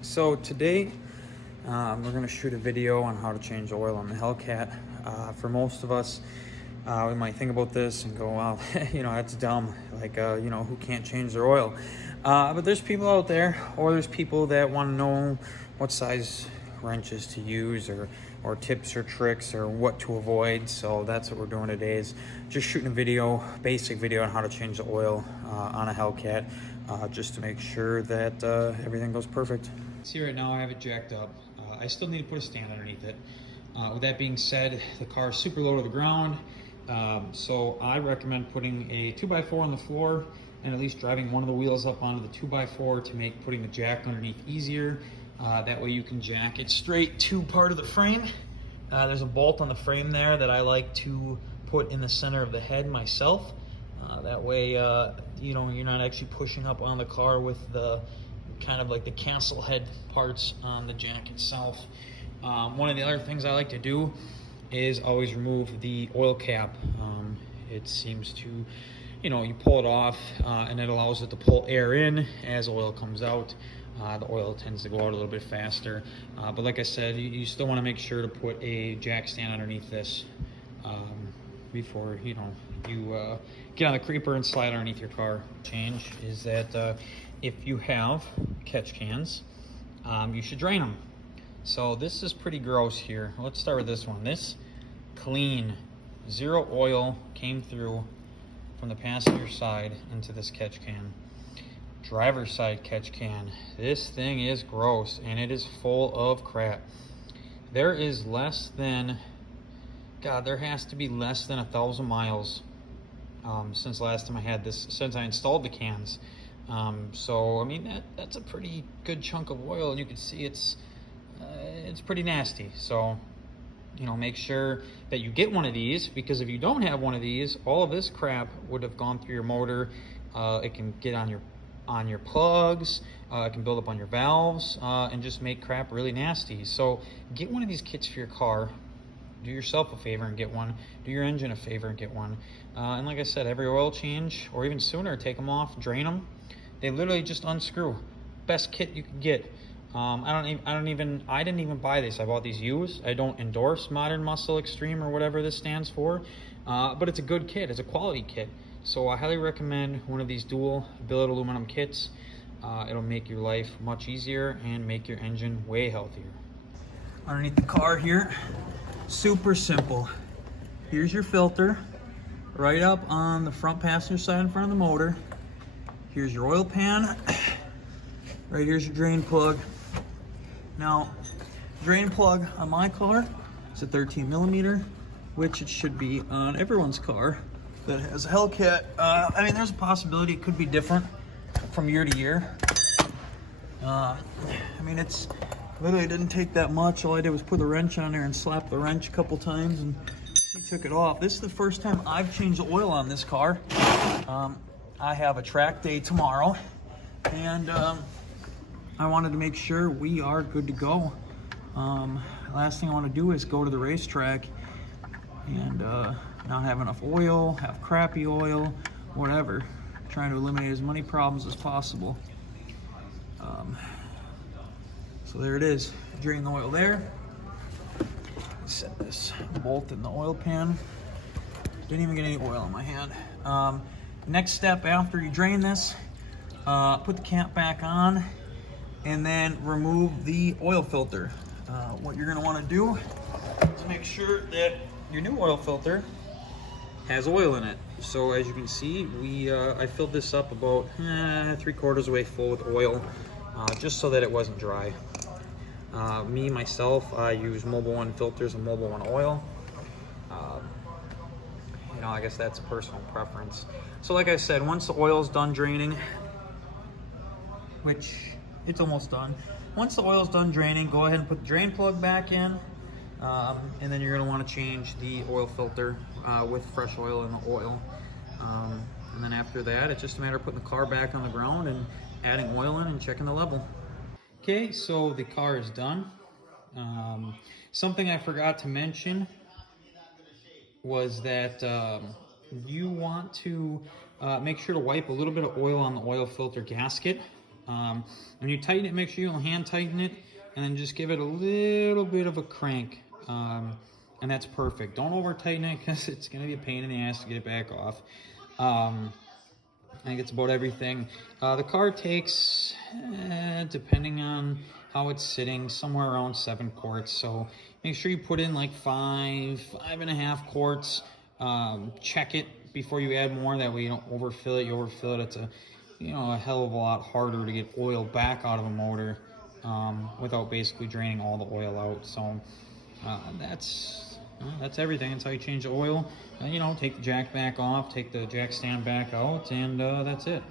So today we're going to shoot a video on how to change oil on the Hellcat. For most of us, we might think about this and go, well, that's dumb. Like, who can't change their oil? But there's people out there, or there's people that want to know what size wrenches to use or tips or tricks or what to avoid. So that's what we're doing today, is just shooting a video, basic video on how to change the oil on a Hellcat, just to make sure that everything goes perfect. See, right now I have it jacked up. I still need to put a stand underneath it. With that being said, the car is super low to the ground, so I recommend putting a 2x4 on the floor and at least driving one of the wheels up onto the 2x4 to make putting the jack underneath easier. That way you can jack it straight to part of the frame. There's a bolt on the frame there that I like to put in the center of the head myself. That way, you're not actually pushing up on the car with the kind of like the castle head parts on the jack itself. One of the other things I like to do is always remove the oil cap. It seems to, you pull it off and it allows it to pull air in as oil comes out. The oil tends to go out a little bit faster. But like I said, you still want to make sure to put a jack stand underneath this before you get on the creeper and slide underneath your car. Change is that if you have catch cans, you should drain them. So this is pretty gross here. Let's start with this one. This clean, zero oil came through from the passenger side into this catch can. Driver's side catch can. This thing is gross and it is full of crap. There is less than, there has to be less than 1,000 miles since last time I had this, since I installed the cans. So I mean that's a pretty good chunk of oil, and you can see it's pretty nasty. So make sure that you get one of these, because if you don't have one of these, all of this crap would have gone through your motor. It can get on your plugs, it can build up on your valves, and just make crap really nasty. So get one of these kits for your car. Do yourself a favor and get one. Do your engine a favor and get one. And like I said, every oil change, or even sooner, take them off, drain them. They literally just unscrew. Best kit you can get. I didn't even buy this. I bought these used. I don't endorse Modern Muscle Extreme or whatever this stands for, but it's a good kit. It's a quality kit. So I highly recommend one of these dual billet aluminum kits. It'll make your life much easier and make your engine way healthier. Underneath the car here, super simple. Here's your filter, right up on the front passenger side in front of the motor. Here's your oil pan. Right here's your drain plug. Now, drain plug on my car is a 13 millimeter, which it should be on everyone's car that has a Hellcat. There's a possibility it could be different from year to year. It's literally didn't take that much. All I did was put the wrench on there and slap the wrench a couple times, and he took it off. This is the first time I've changed the oil on this car. I have a track day tomorrow, and I wanted to make sure we are good to go. Last thing I want to do is go to the racetrack and not have enough oil, have crappy oil, whatever. Trying to eliminate as many problems as possible. So there it is. Drain the oil there. Set this bolt in the oil pan. Didn't even get any oil in my hand. Next step after you drain this, put the cap back on and then remove the oil filter. What you're going to want to do is make sure that your new oil filter has oil in it. So as you can see, I filled this up about 3/4 of the way full with oil, just so that it wasn't dry. Myself, I use Mobil 1 filters and Mobil 1 oil. I guess that's a personal preference. So like I said, once the oil's done draining, which it's almost done. Once the oil's done draining, go ahead and put the drain plug back in, and then you're going to want to change the oil filter with fresh oil in the oil. And then after that, it's just a matter of putting the car back on the ground and adding oil in and checking the level. Okay, so the car is done. Something I forgot to mention was that you want to make sure to wipe a little bit of oil on the oil filter gasket When you tighten it, make sure you hand tighten it, and then just give it a little bit of a crank, and that's perfect. Don't over tighten it because it's going to be a pain in the ass to get it back off. I think it's about everything. The car takes, depending on how it's sitting, somewhere around 7 quarts. So make sure you put in like 5.5 quarts. Check it before you add more. That way you don't overfill it. You overfill it, it's a hell of a lot harder to get oil back out of a motor without basically draining all the oil out. So that's everything. That's how you change the oil. Take the jack back off, take the jack stand back out, and that's it.